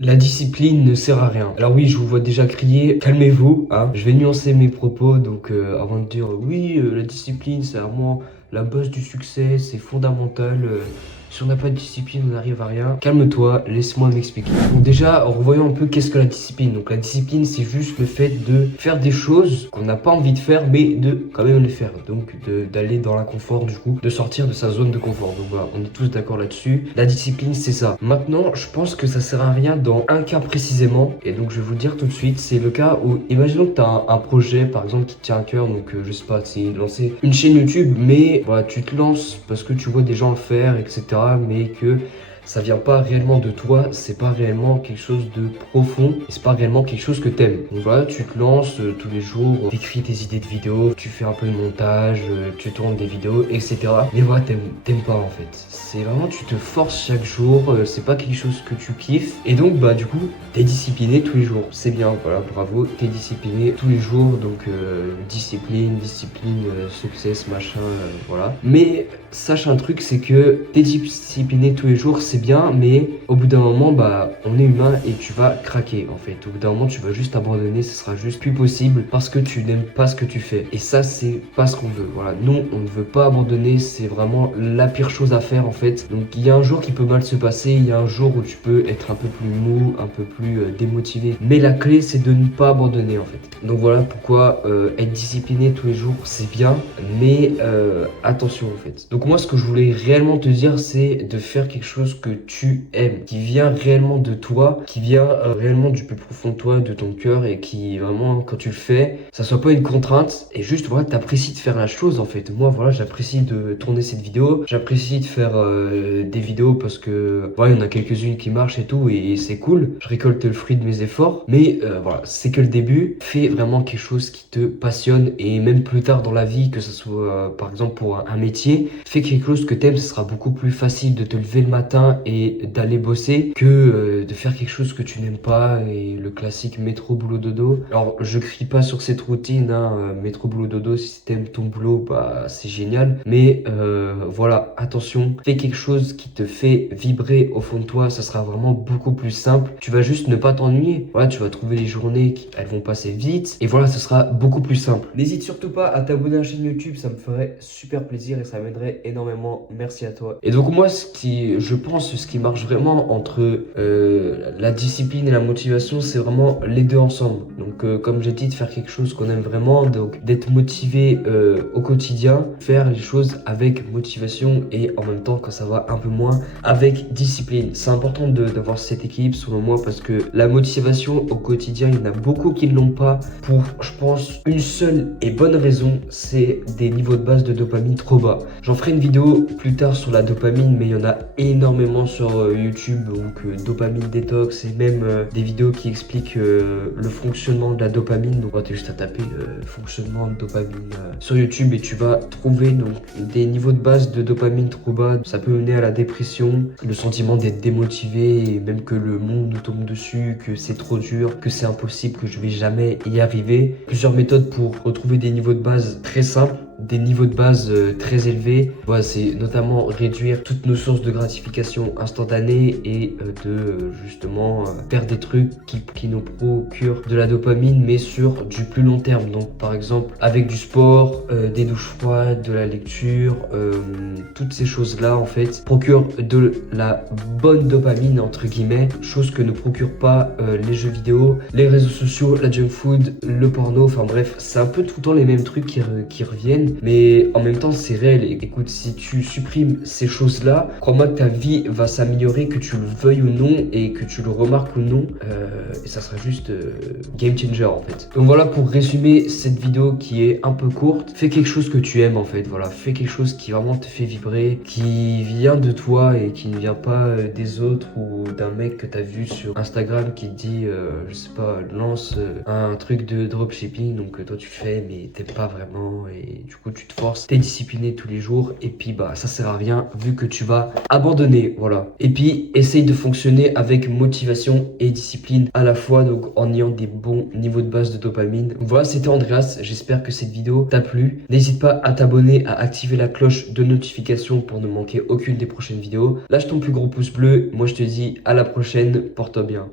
La discipline ne sert à rien. Alors oui, je vous vois déjà crier, calmez-vous, hein. Je vais nuancer mes propos, donc avant de dire oui, la discipline c'est vraiment la base du succès, c'est fondamental. Si on n'a pas de discipline, on n'arrive à rien. Calme-toi, laisse-moi m'expliquer. Donc déjà, revoyons un peu qu'est-ce que la discipline. Donc la discipline, c'est juste le fait de faire des choses qu'on n'a pas envie de faire, mais de quand même les faire. Donc d'aller dans l'inconfort du coup, de sortir de sa zone de confort. Donc voilà, on est tous d'accord là-dessus. La discipline, c'est ça. Maintenant, je pense que ça sert à rien dans un cas précisément. Et donc je vais vous le dire tout de suite, c'est le cas où, imaginons que tu as un projet par exemple qui te tient à cœur. Donc je sais pas, c'est lancer une chaîne YouTube, mais voilà, tu te lances parce que tu vois des gens le faire, etc. Mais que ça vient pas réellement de toi, c'est pas réellement quelque chose de profond, et c'est pas réellement quelque chose que t'aimes. Donc voilà, tu te lances tous les jours, t'écris tes idées de vidéos, tu fais un peu de montage, tu tournes des vidéos, etc. Mais voilà, t'aimes pas en fait. C'est vraiment, tu te forces chaque jour, c'est pas quelque chose que tu kiffes. Et donc, bah du coup, t'es discipliné tous les jours. C'est bien, voilà, bravo, t'es discipliné tous les jours. Donc, discipline, success, machin, voilà. Mais sache un truc, c'est que t'es discipliné tous les jours, c'est bien, mais au bout d'un moment, bah, on est humain et tu vas craquer en fait. Au bout d'un moment, tu vas juste abandonner, ce sera juste plus possible parce que tu n'aimes pas ce que tu fais. Et ça, c'est pas ce qu'on veut. Voilà, nous, on ne veut pas abandonner, c'est vraiment la pire chose à faire en fait. Donc, il y a un jour qui peut mal se passer, il y a un jour où tu peux être un peu plus mou, un peu plus démotivé. Mais la clé, c'est de ne pas abandonner en fait. Donc voilà pourquoi être discipliné tous les jours, c'est bien, mais attention en fait. Donc moi, ce que je voulais réellement te dire, c'est de faire quelque chose que tu aimes, qui vient réellement de toi, qui vient réellement du plus profond de toi, de ton cœur, et qui vraiment, quand tu le fais, ça soit pas une contrainte, et juste voilà, t'apprécies de faire la chose en fait. Moi, voilà, j'apprécie de tourner cette vidéo, j'apprécie de faire des vidéos parce que voilà, il y en a quelques-unes qui marchent et tout, et c'est cool. Je récolte le fruit de mes efforts, mais voilà, c'est que le début. Fais vraiment quelque chose qui te passionne, et même plus tard dans la vie, que ce soit par exemple pour un métier, fais quelque chose que t'aimes, ce sera beaucoup plus facile de te lever le matin et d'aller bosser que de faire quelque chose que tu n'aimes pas, et le classique métro boulot dodo. Alors je crie pas sur cette routine, hein, métro boulot dodo, si t'aimes ton boulot, bah c'est génial, mais voilà, attention, fais quelque chose qui te fait vibrer au fond de toi, ça sera vraiment beaucoup plus simple, tu vas juste ne pas t'ennuyer, voilà, tu vas trouver les journées qui, elles vont passer vite, et voilà, ce sera beaucoup plus simple. N'hésite surtout pas à t'abonner à la chaîne YouTube, ça me ferait super plaisir et ça m'aiderait énormément. Merci à toi. Et donc moi, je pense, ce qui marche vraiment entre la discipline et la motivation, c'est vraiment les deux ensemble. Donc comme j'ai dit, de faire quelque chose qu'on aime vraiment, donc d'être motivé au quotidien, faire les choses avec motivation, et en même temps, quand ça va un peu moins, avec discipline. C'est important d'avoir cette équilibre selon moi, parce que la motivation au quotidien, il y en a beaucoup qui ne l'ont pas pour, je pense, une seule et bonne raison, c'est des niveaux de base de dopamine trop bas. J'en ferai une vidéo plus tard sur la dopamine, mais il y en a énormément sur YouTube, donc dopamine détox, et même des vidéos qui expliquent le fonctionnement de la dopamine. Donc tu as juste à taper fonctionnement de dopamine sur YouTube, et tu vas trouver donc des niveaux de base de dopamine trop bas. Ça peut mener à la dépression, le sentiment d'être démotivé, et même que le monde nous tombe dessus, que c'est trop dur, que c'est impossible, que je vais jamais y arriver. Plusieurs méthodes pour retrouver des niveaux de base très simples, des niveaux de base très élevés. Voilà, c'est notamment réduire toutes nos sources de gratification instantanée, et justement faire des trucs qui nous procurent de la dopamine, mais sur du plus long terme. Donc par exemple avec du sport, des douches froides, de la lecture, toutes ces choses là en fait procurent de la bonne dopamine entre guillemets, chose que ne procurent pas les jeux vidéo, les réseaux sociaux, la junk food, le porno. Enfin bref, c'est un peu tout le temps les mêmes trucs qui reviennent, mais en même temps c'est réel. Et écoute, si tu supprimes ces choses là, crois-moi que ta vie va s'améliorer, que tu le veuilles ou non, et que tu le remarques ou non, et ça sera juste game changer en fait. Donc voilà, pour résumer cette vidéo qui est un peu courte, fais quelque chose que tu aimes en fait. Voilà, fais quelque chose qui vraiment te fait vibrer, qui vient de toi et qui ne vient pas des autres, ou d'un mec que t'as vu sur Instagram qui te dit je sais pas, lance un truc de dropshipping, donc toi tu fais mais t'aimes pas vraiment, et du coup tu te forces, t'es discipliné tous les jours, et puis bah ça sert à rien vu que tu vas abandonner. Voilà, et puis essaye de fonctionner avec motivation et discipline à la fois, donc en ayant des bons niveaux de base de dopamine. Donc voilà, c'était Andreas, j'espère que cette vidéo t'a plu. N'hésite pas à t'abonner, à activer la cloche de notification pour ne manquer aucune des prochaines vidéos. Lâche ton plus gros pouce bleu, moi je te dis à la prochaine, porte-toi bien.